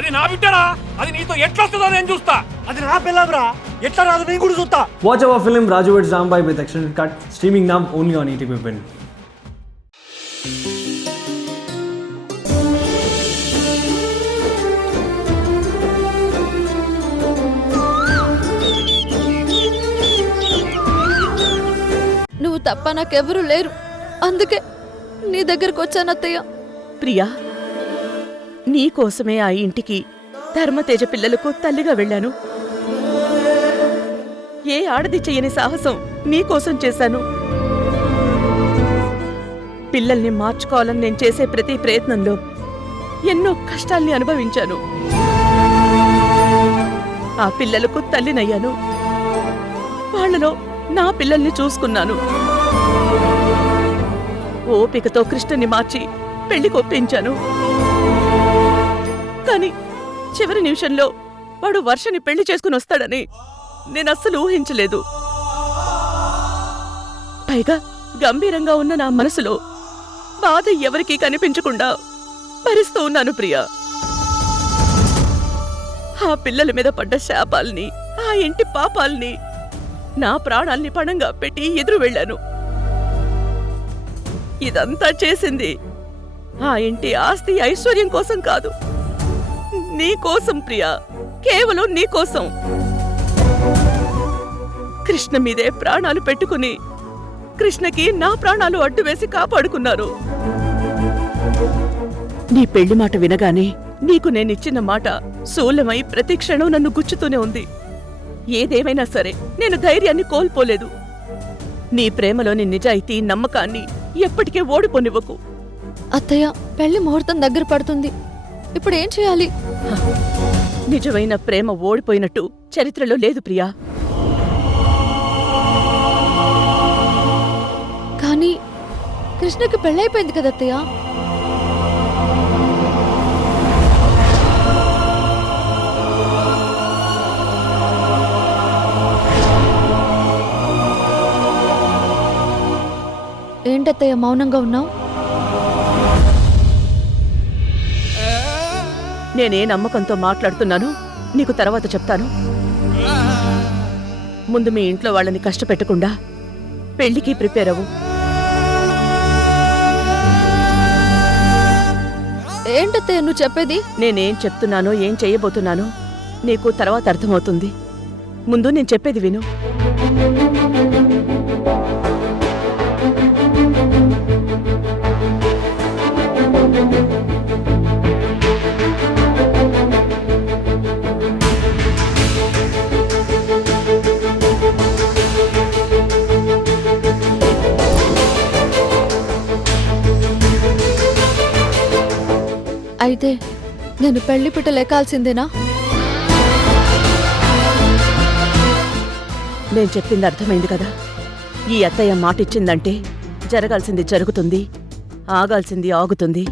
అది నా బిడ్డరా, అది నీతో ఎట్లా వస్తుందో నేను చూస్తా. అది నా పిల్లరా, ఎట్లా రాదు నేను కూడా చూస్తా. Watch our film Raju vs Rambai with extended cut, streaming now only on ETV Win. నువ్వు తప్ప నాకెవరూ లేరు, అందుకే నీ దగ్గరకు వచ్చాను అత్తయ్య. ప్రియా, నీకోసమే ఆ ఇంటికి ధర్మతేజ పిల్లలకు తల్లిగా వెళ్ళాను. ఏ ఆడది చెయ్యని సాహసం నీకోసం చేశాను. పిల్లల్ని మార్చుకోవాలని నేను చేసే ప్రతి ప్రయత్నంలో ఎన్నో కష్టాల్ని అనుభవించాను. ఆ పిల్లలకు తల్లినయ్యాను. వాళ్లలో నా పిల్లల్ని చూసుకున్నాను. ఓపికతో కృష్ణని మార్చి పెళ్లి కొప్పించాను. కాని చివరి నిమిషంలో వాడు వర్షని పెళ్లి చేసుకుని వస్తాడని నేనస్సలు ఊహించలేదు. పైగా గంభీరంగా ఉన్న నా మనసులో బాధ ఎవరికీ కనిపించకుండా భరిస్తూ ఉన్నాను ప్రియా. ఆ పిల్లల మీద పడ్డ శాపాల్ని, ఆ ఇంటి పాపాల్ని, నా ప్రాణాల్ని పణంగా పెట్టి ఎదురు వెళ్ళాను. ఇదంతా చేసింది ఆ ఇంటి ఆస్తి ఐశ్వర్యం కోసం కాదు, నీకోసం ప్రియా, కేవలం నీకోసం. కృష్ణ మీదే ప్రాణాలు పెట్టుకుని కృష్ణకి నా ప్రాణాలు అడ్డు వేసి కాపాడుకున్నారు. నీ పెళ్లి మాట వినగానే నీకు నేనిచ్చిన మాట శూలమై ప్రతి క్షణం నన్ను గుచ్చుతూనే ఉంది. ఏదేమైనా సరే నేను ధైర్యాన్ని కోల్పోలేదు. నీ ప్రేమలోని నిజాయితీ, నమ్మకాన్ని ఎప్పటికే ఓడిపోనివ్వకు. అత్తయ్య, పెళ్లి ముహూర్తం దగ్గర పడుతుంది, ఇప్పుడు ఏం చేయాలి? నిజమైన ప్రేమ ఓడిపోయినట్టు చరిత్రలో లేదు ప్రియా. కానీ కృష్ణకి పెళ్ళైపోయింది కదా అత్తయ్య. ఏంటత్తయ్య మౌనంగా ఉన్నావు? నేనే నమ్మకంతో మాట్లాడుతున్నాను నీకు తర్వాత చెప్తాను. ముందు మీ ఇంట్లో వాళ్ళని కష్టపెట్టకుండా పెళ్లికి ప్రిపేర్ అవ్వు. ఏంటత్తయ్య నువ్వు చెప్పేది? నేనేం చెప్తున్నానో ఏం చెయ్యబోతున్నానో నీకు తర్వాత అర్థమవుతుంది. ముందు నేను చెప్పేది విను. అయితే నేను పెళ్లి పిట్ట లేకాల్సిందేనా? నేను చెప్పింది అర్థమైంది కదా. ఈ అత్తయ్య మాటిచ్చిందంటే జరగాల్సింది జరుగుతుంది, ఆగాల్సింది ఆగుతుంది.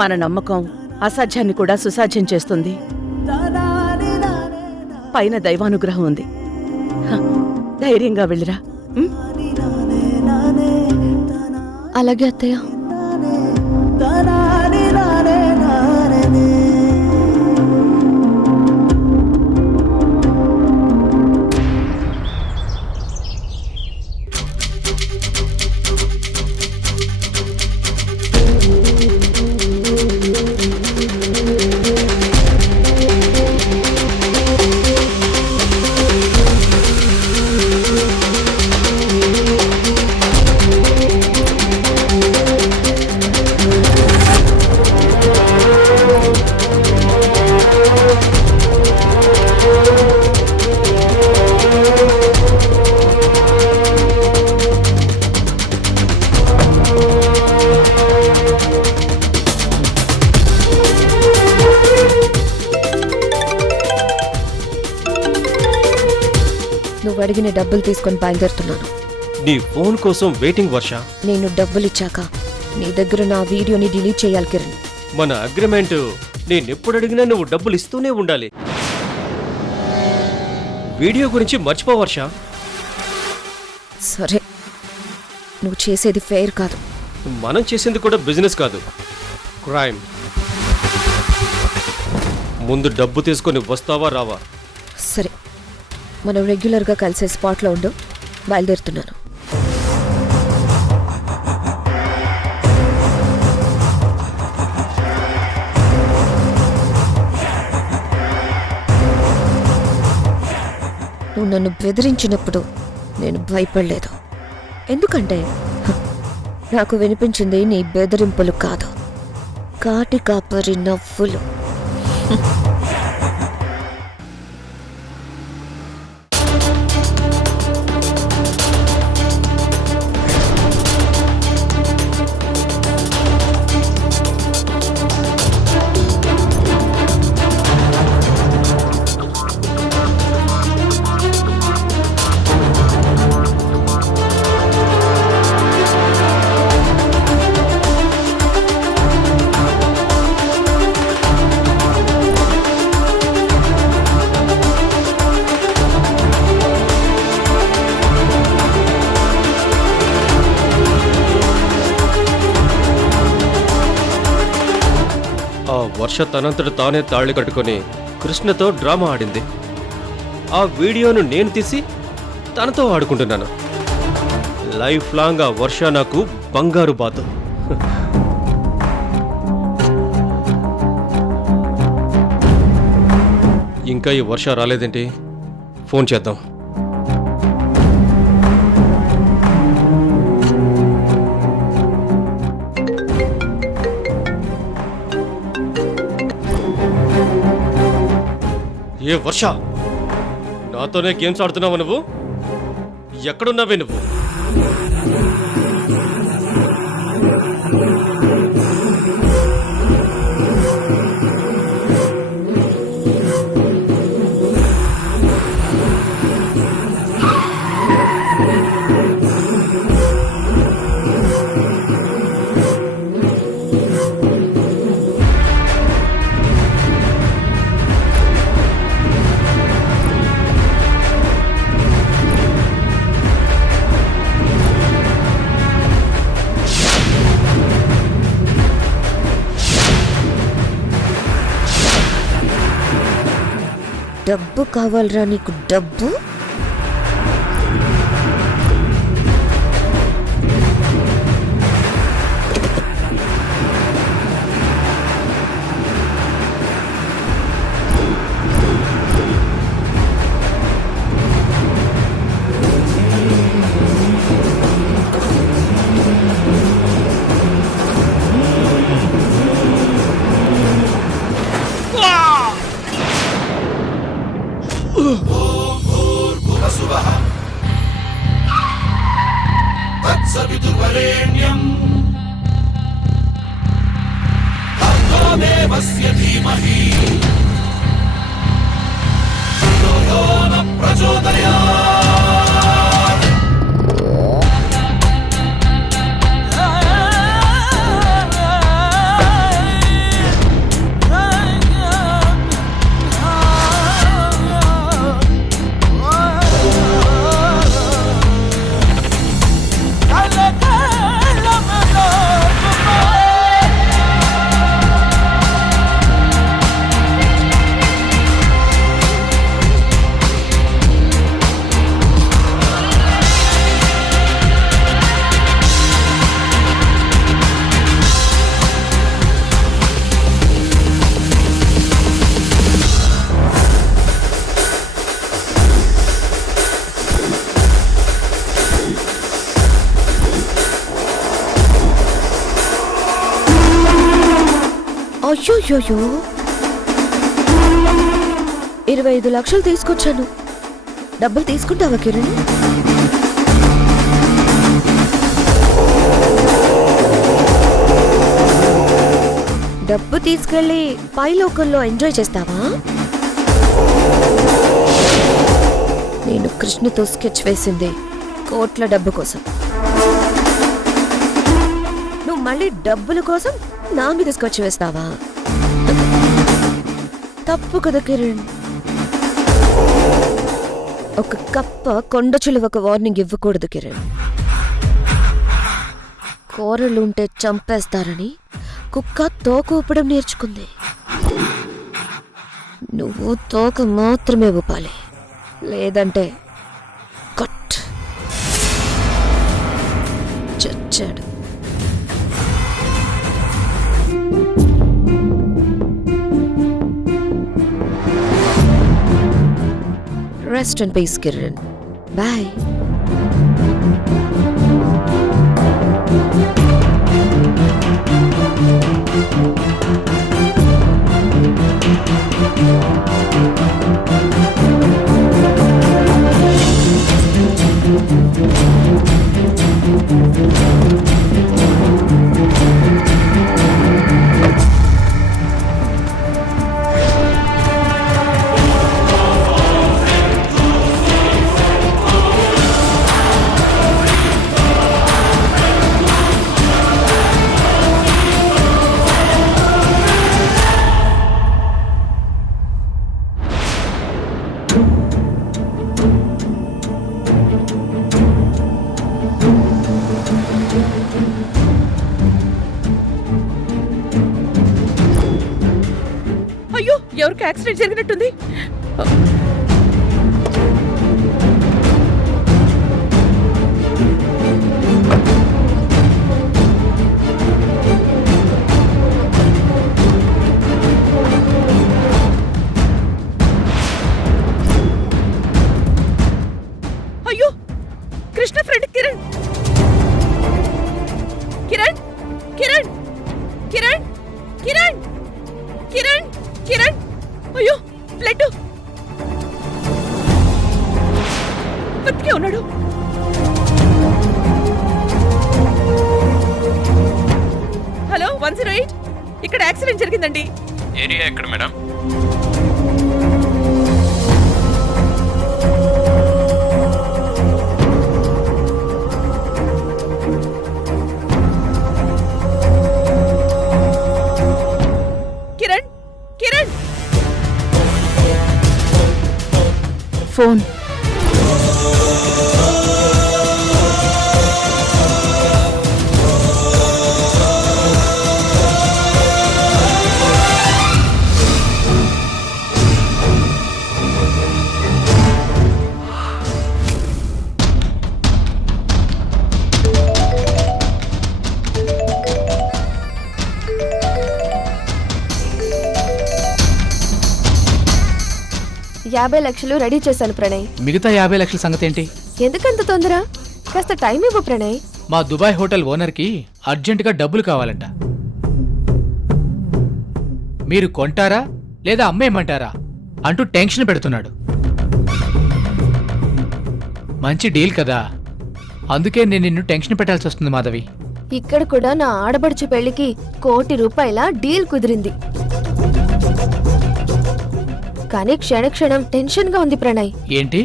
మన నమ్మకం అసాధ్యాన్ని కూడా సుసాధ్యం చేస్తుంది. పైన దైవానుగ్రహం ఉంది. ధైర్యంగా వెళ్ళిరా. అలాగే అత్తయ్య. నువ్వు అడిగిన డబ్బులు తీసుకొని బయలుదేరుతున్నాను. నీ ఫోన్ కోసం వెయిటింగ్ వర్ష. నేను డబ్బులు ఇచ్చాక నీ దగ్గర నా వీడియోని డిలీట్ చేయాలి కిరణ్. మన అగ్రిమెంట్ నేనెప్పుడు అడిగినా నువ్వు డబ్బులు ఇస్తూనే ఉండాలి. వీడియో గురించి మర్చిపో వర్ష. సరే, నువ్వు చేసేది ఫెయిర్ కాదు. మనం చేసేది కూడా బిజినెస్ కాదు, క్రైమ్. ముందు డబ్బు తీసుకొని వస్తావా రావా? సరే, మనం రెగ్యులర్గా కలిసే స్పాట్లో ఉండు. బయలుదేరుతున్నాను. నువ్వు నన్ను బెదిరించినప్పుడు నేను భయపడలేదు. ఎందుకంటే నాకు వినిపించింది నీ బెదిరింపులు కాదు, కాటి కాపరి నవ్వులు. వర్ష తనంతట తానే తాళి కట్టుకొని కృష్ణతో డ్రామా ఆడింది. ఆ వీడియోను నేను తీసి తనతో ఆడుకుంటున్నాను. లైఫ్ లాంగ్ ఆ వర్ష నాకు బంగారు బాతు. ఇంకా ఈ వర్ష రాలేదేంటి? ఫోన్ చేద్దాం. ఏ వర్ష, నాతోనే గేమ్స్ ఆడుతున్నావా నువ్వు? ఎక్కడున్నావే నువ్వు? డబ్బు కావాలరా నీకు? డబ్బు అయ్యోయ్యో, 25 లక్షలు తీసుకొచ్చాను. డబ్బులు తీసుకుంటావా కిరణ్? డబ్బు తీసుకెళ్ళి పైలోకంలో ఎంజాయ్ చేస్తావా? నేను కృష్ణతో స్కెచ్ వేసింది కోట్ల డబ్బు కోసం. నువ్వు మళ్ళీ డబ్బుల కోసం నా మీద స్కెచ్ వేస్తావా? తప్పు కదా కిరణ్. ఒక కప్ప కొండ చిలువకు వార్నింగ్ ఇవ్వకూడదు కిరణ్. కూరలుంటే చంపేస్తారని కుక్క తోక ఊపడం నేర్చుకుంది. నువ్వు తోక మాత్రమే ఊపాలి, లేదంటే కట్. చచ్చాడు. Rest and peace Kiran. Bye. అయ్యో, ఎవరికి యాక్సిడెంట్ జరిగినట్టుంది. అయ్యో, కృష్ణ ఫ్రెండ్ కిరణ్. కిరణ్ కిరణ్ కిరణ్ కిరణ్ కిరణ్ కిరణ్. అయ్యో, బ్లడ్. బతికే ఉన్నాడు. హలో 108, ఇక్కడ యాక్సిడెంట్ జరిగిందండి. ఏరియా ఎక్కడ మేడం? కిరణ్ కిరణ్. ఫోన్. యాభై లక్షలు రెడీ చేశాను ప్రణయ్. మిగతా 50 లక్షల సంగతి ఏంటి? ఎందుకంత తొందర? కాస్త టైం ఇవ్వు ప్రణయ్. మా దుబాయ్ హోటల్ ఓనర్కి అర్జెంటుగా డబ్బులు కావాలంట. మీరు కొంటారా లేదా అమ్మేయమంటారా అంటూ టెన్షన్ పెడుతున్నాడు. మంచి డీల్ కదా, అందుకే నేను నిన్ను టెన్షన్ పెట్టాల్సి వస్తుంది మాధవి. ఇక్కడ కూడా నా ఆడబడుచు పెళ్లికి ₹1,00,00,000 డీల్ కుదిరింది. కానీ క్షణక్షణం టెన్షన్ గా ఉంది ప్రణయ్. ఏంటి,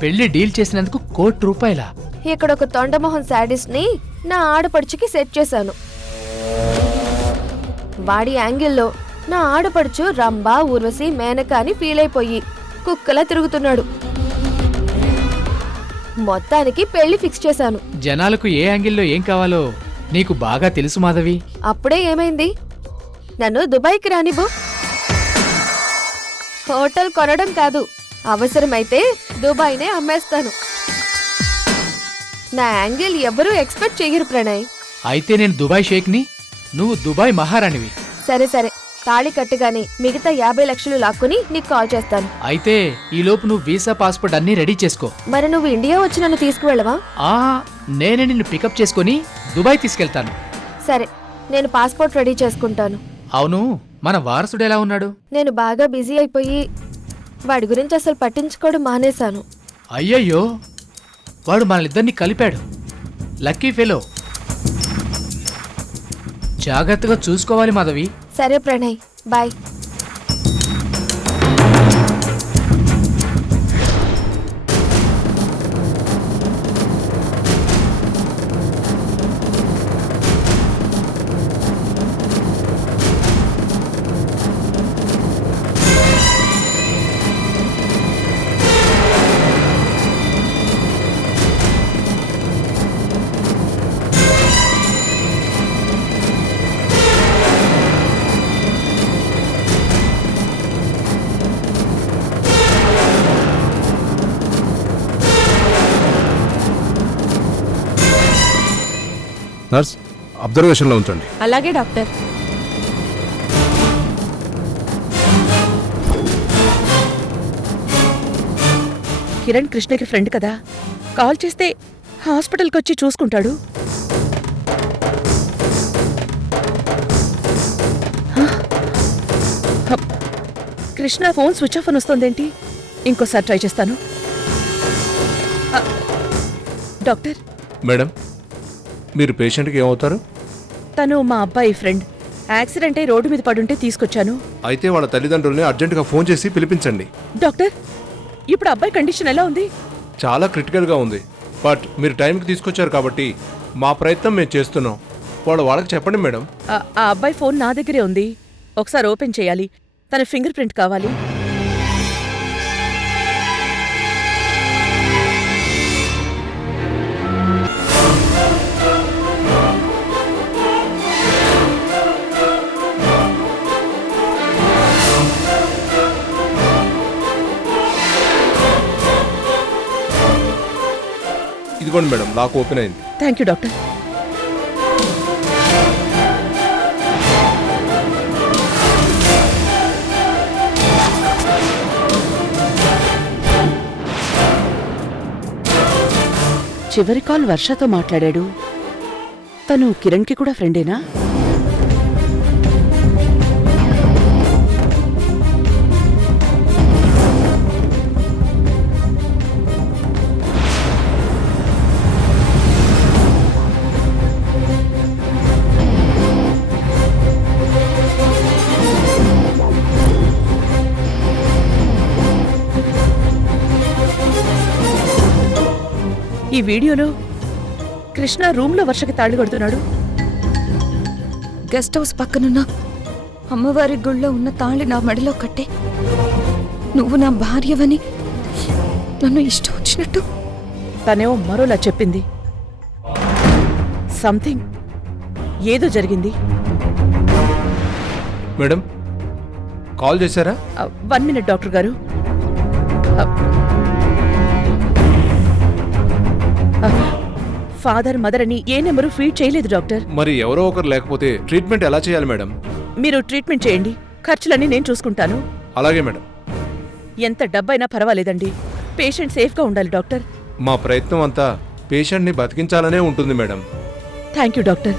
పెళ్లి డీల్ చేసినందుకు ₹1,00,00,000? ఇక్కడ ఒక తొండమోహన్ శాడిస్ట్ ని నా ఆడపడుచుకి సెట్ చేశాను. వాడి యాంగిల్లో నా ఆడపడుచు రంభ, ఊర్వశి, మేనక అని ఫీల్ అయిపోయి కుక్కలా తిరుగుతున్నాడు. మొత్తానికి పెళ్లి ఫిక్స్ చేశాను. జనాలకు ఏ యాంగిల్లో ఏం కావాలో నీకు బాగా తెలుసు మాధవి. అప్పుడే ఏమైంది? నన్ను దుబాయ్కి రానివ్వు. హోటల్ కొనడం కాదు, అవసరమైతే దుబాయ్నే అమ్మేస్తాను. నా యాంగిల్ ఎవరూ ఎక్స్పెక్ట్ చెయ్యరు ప్రణయ్. అయితే నేను దుబాయ్ షేక్ని, నువ్వు దుబాయ్ మహారాణివి. సరే సరే, తాళి కట్టుగాని మిగతా 50 లక్షలు లాక్కుని నీకు కాల్ చేస్తాను. అయితే ఈలోపు నువ్వు వీసా, పాస్పోర్ట్ అన్నీ రెడీ చేసుకో. మరి నువ్వు ఇండియా వచ్చి నన్ను తీసుకువెళ్ళవా? నేనే నిన్ను పికప్ చేసుకుని దుబాయ్ తీసుకెళ్తాను. సరే, నేను పాస్పోర్ట్ రెడీ చేసుకుంటాను. అవును, మన వారసుడు ఎలా ఉన్నాడు? నేను బాగా బిజీ అయిపోయి వాడి గురించి అసలు పట్టించుకోవడం మానేశాను. అయ్యయ్యో, వాడు మనలిద్దరినీ కలిపాడు. Lucky fellow. జాగ్రత్తగా చూసుకోవాలి మాధవి. సరే ప్రణయ్, బాయ్. నర్స్ అబ్జర్వేషన్లో ఉంచండి. అలాగే డాక్టర్. కిరణ్ కృష్ణకి ఫ్రెండ్ కదా, కాల్ చేస్తే హాస్పిటల్కి వచ్చి చూసుకుంటాడు. కృష్ణ ఫోన్ స్విచ్ ఆఫ్ అని వస్తుందేంటి? ఇంకోసారి ట్రై చేస్తాను. డాక్టర్. మేడం, మీరు పేషెంట్కి ఏమవుతారు? తను మా అబ్బాయి ఫ్రెండ్. యాక్సిడెంట్ అయి రోడ్డు మీద పడుంటే తీసుకొచ్చాను. అయితే వాళ్ళ తల్లిదండ్రుల్ని అర్జెంటుగా ఫోన్ చేసి పిలిపించండి. డాక్టర్, ఇప్పుడు అబ్బాయి కండిషన్ ఎలా ఉంది? చాలా క్రిటికల్గా ఉంది. బట్ మీరు టైంకి తీసుకొచ్చారు కాబట్టి మా ప్రయత్నం మేము చేస్తున్నాం. వాళ్ళకి చెప్పండి మేడం. ఆ అబ్బాయి ఫోన్ నా దగ్గరే ఉంది. ఒకసారి ఓపెన్ చేయాలి. తన ఫింగర్ ప్రింట్ కావాలి. ఇదిగోండి మేడం, లాక్ ఓపెన్ అయింది. Thank you doctor. చివరి కాల్ వర్షతో మాట్లాడాడు. తను కిరణ్కి కూడా ఫ్రెండేనా? ఈ వీడియోలో కృష్ణ రూమ్లో వర్షకి తాళి కడుతున్నాడు. గెస్ట్ హౌస్ పక్కనున్న అమ్మవారి గుళ్ళో ఉన్న తాళి నా మెడలో కట్టే నువ్వు నా భార్యవని నన్ను ఇష్టం వచ్చినట్టు. తనేమో మరోలా చెప్పింది. సంథింగ్ ఏదో జరిగింది. మేడం, కాల్ చేశారా? 1 minute డాక్టర్ గారు. ఫాదర్ మదర్ అని ఏ నెంబరు ఫీడ్ చేయలేదు డాక్టర్. మరి ఎవరో ఒకరు లేకపోతే ట్రీట్మెంట్ ఎలా చేయాలి మేడం? మీరు ట్రీట్మెంట్ చేయండి, ఖర్చులన్నీ నేను చూసుకుంటాను. అలాగే మేడం. ఎంత డబ్బైనా పర్వాలేదండి, పేషెంట్ సేఫ్గా ఉండాలి డాక్టర్. మా ప్రయత్నం అంతా పేషెంట్ని బతికించాలనే ఉంటుంది madam. Thank you doctor.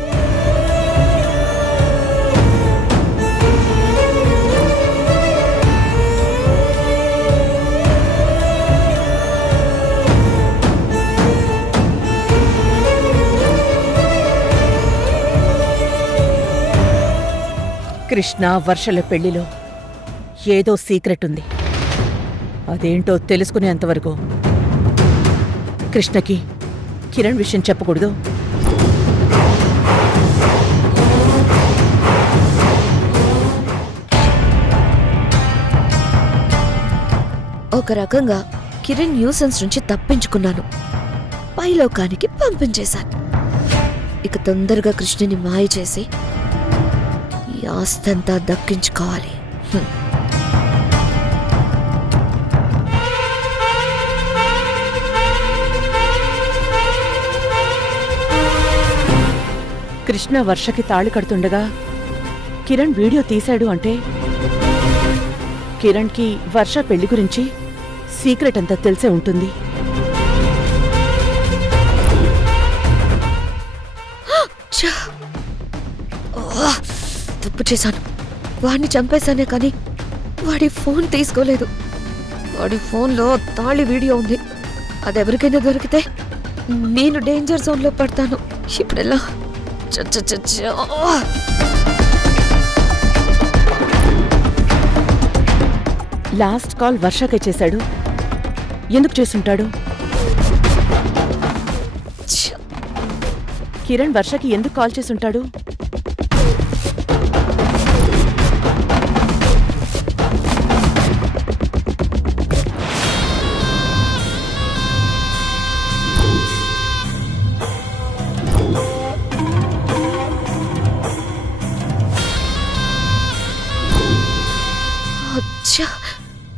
Krishna వర్షల పెళ్లిలో ఏదో సీక్రెట్ ఉంది. అదేంటో తెలుసుకునేంతవరకు కృష్ణకి కిరణ్ విషయం చెప్పకూడదు. ఒక రకంగా కిరణ్ న్యూసెన్స్ నుంచి తప్పించుకున్నాను, పైలోకానికి పంపించేశాను. ఇక తొందరగా కృష్ణని మాయ చేసి ఈ ఆస్తంతా దక్కించుకోవాలి. కృష్ణ వర్షకి తాళి కడుతుండగా కిరణ్ వీడియో తీశాడు అంటే కిరణ్కి వర్ష పెళ్లి గురించి సీక్రెట్ అంతా తెలిసే ఉంటుంది. తప్పు చేశాను. వాడిని చంపేశానే కానీ వాడి ఫోన్ తీసుకోలేదు. వాడి ఫోన్లో తాళి వీడియో ఉంది. అది ఎవరికైనా దొరికితే నేను డేంజర్ జోన్లో పడతాను. ఇప్పుడెలా? లాస్ట్ కాల్ వర్షకే చేశాడు. ఎందుకు చేసుంటాడు? కిరణ్ వర్షకి ఎందుకు కాల్ చేసుంటాడు?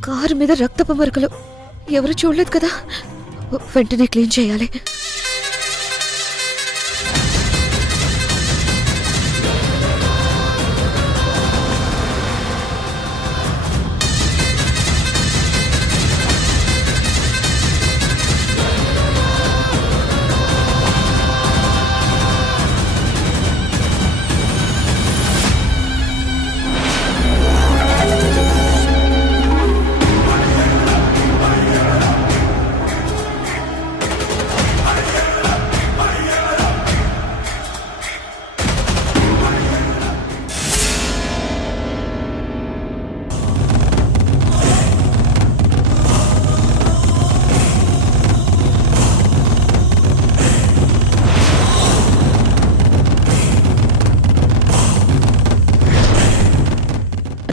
కారు మీద రక్తపు మరకలు, ఎవరు చూడలేదు కదా. వెంటనే క్లీన్ చేయాలి.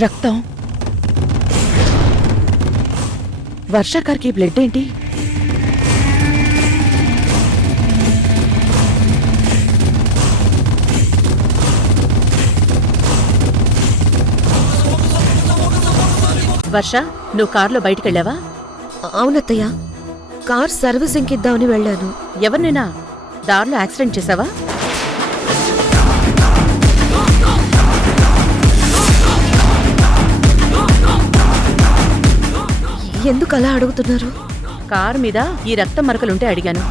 రక్తం. వర్షాకారికి బ్లడ్ ఏంటి? వర్ష, నువ్వు కారులో బయటికెళ్ళావా? అవునత్తయ్య, కార్ సర్వీసింగ్కి ఇద్దామని వెళ్ళాను. ఎవరినైనా దారిలో యాక్సిడెంట్ చేసావా? ఎందుకు అలా అడుగుతున్నారు? కారు మీద ఈ రక్తం మరకలుంటే అడిగాను.